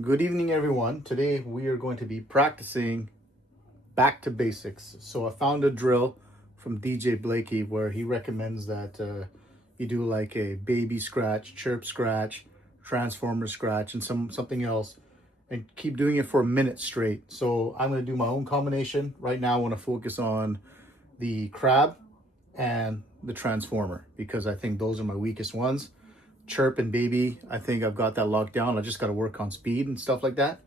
Good evening, everyone. Today we are going to be practicing back to basics. So I found a drill from DJ Blakey where he recommends that you do like a baby scratch, chirp scratch, transformer scratch, and something else, and keep doing it for a minute straight. So I'm going to do my own combination. Right now I want to focus on the crab and the transformer because I think those are my weakest ones. Chirp and baby, I think I've got that locked down. I just got to work on speed and stuff like that.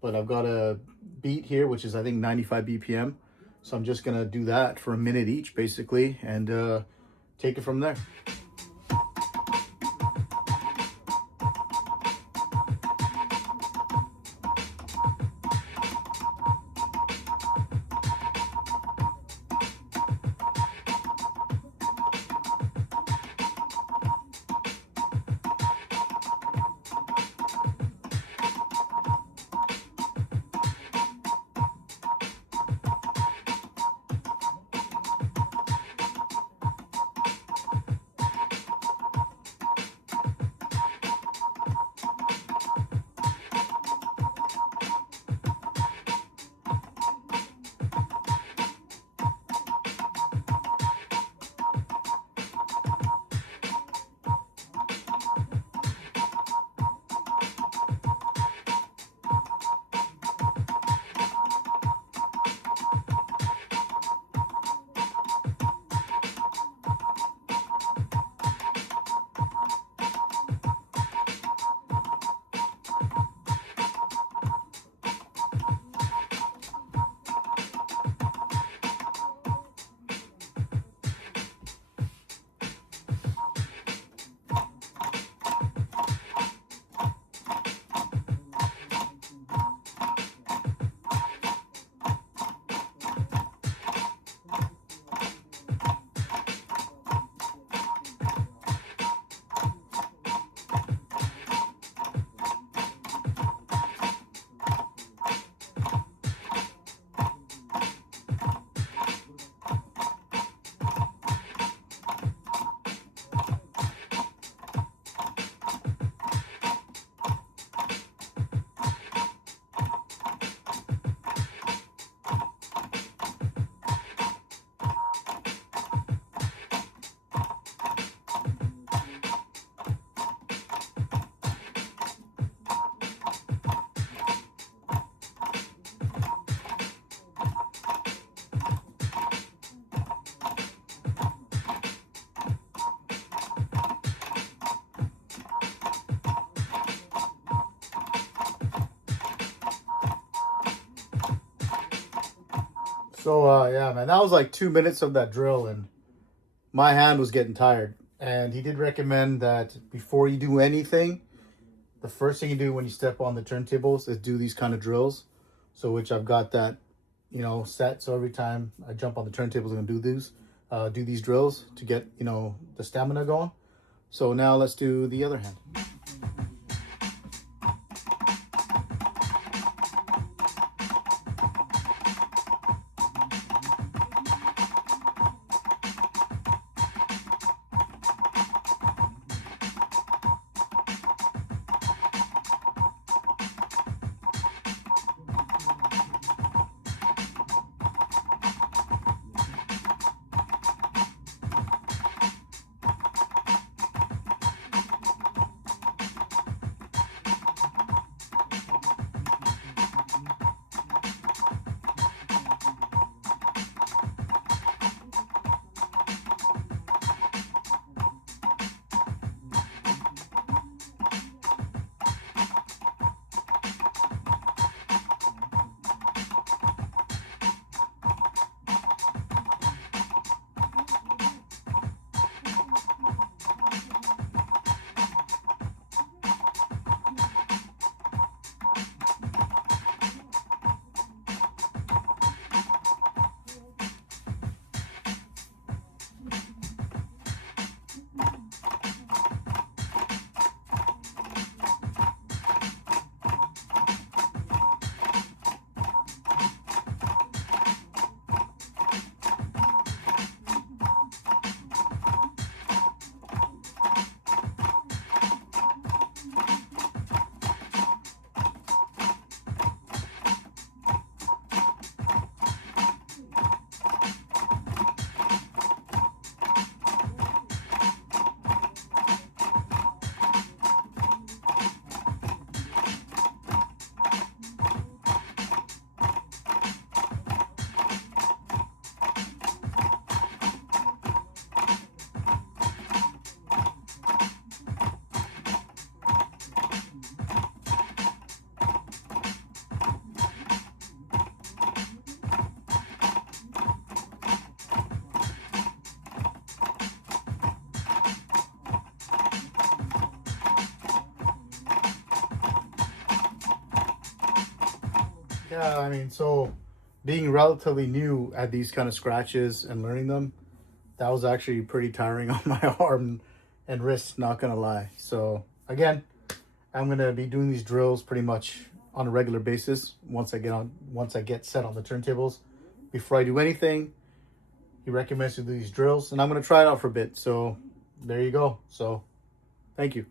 But I've got a beat here, which is I think 95 BPM. So I'm just gonna do that for a minute each, basically, and take it from there. So yeah, man, that was like 2 minutes of that drill, and my hand was getting tired. And he did recommend that before you do anything, the first thing you do when you step on the turntables is do these kind of drills. So which I've got that, set. So every time I jump on the turntables, I'm gonna do these drills to get the stamina going. So now let's do the other hand. Yeah, I mean, so being relatively new at these kind of scratches and learning them, that was actually pretty tiring on my arm and wrist, not gonna lie. So again, I'm gonna be doing these drills pretty much on a regular basis once I get set on the turntables. Before I do anything, he recommends to do these drills, and I'm gonna try it out for a bit. So there you go. So thank you.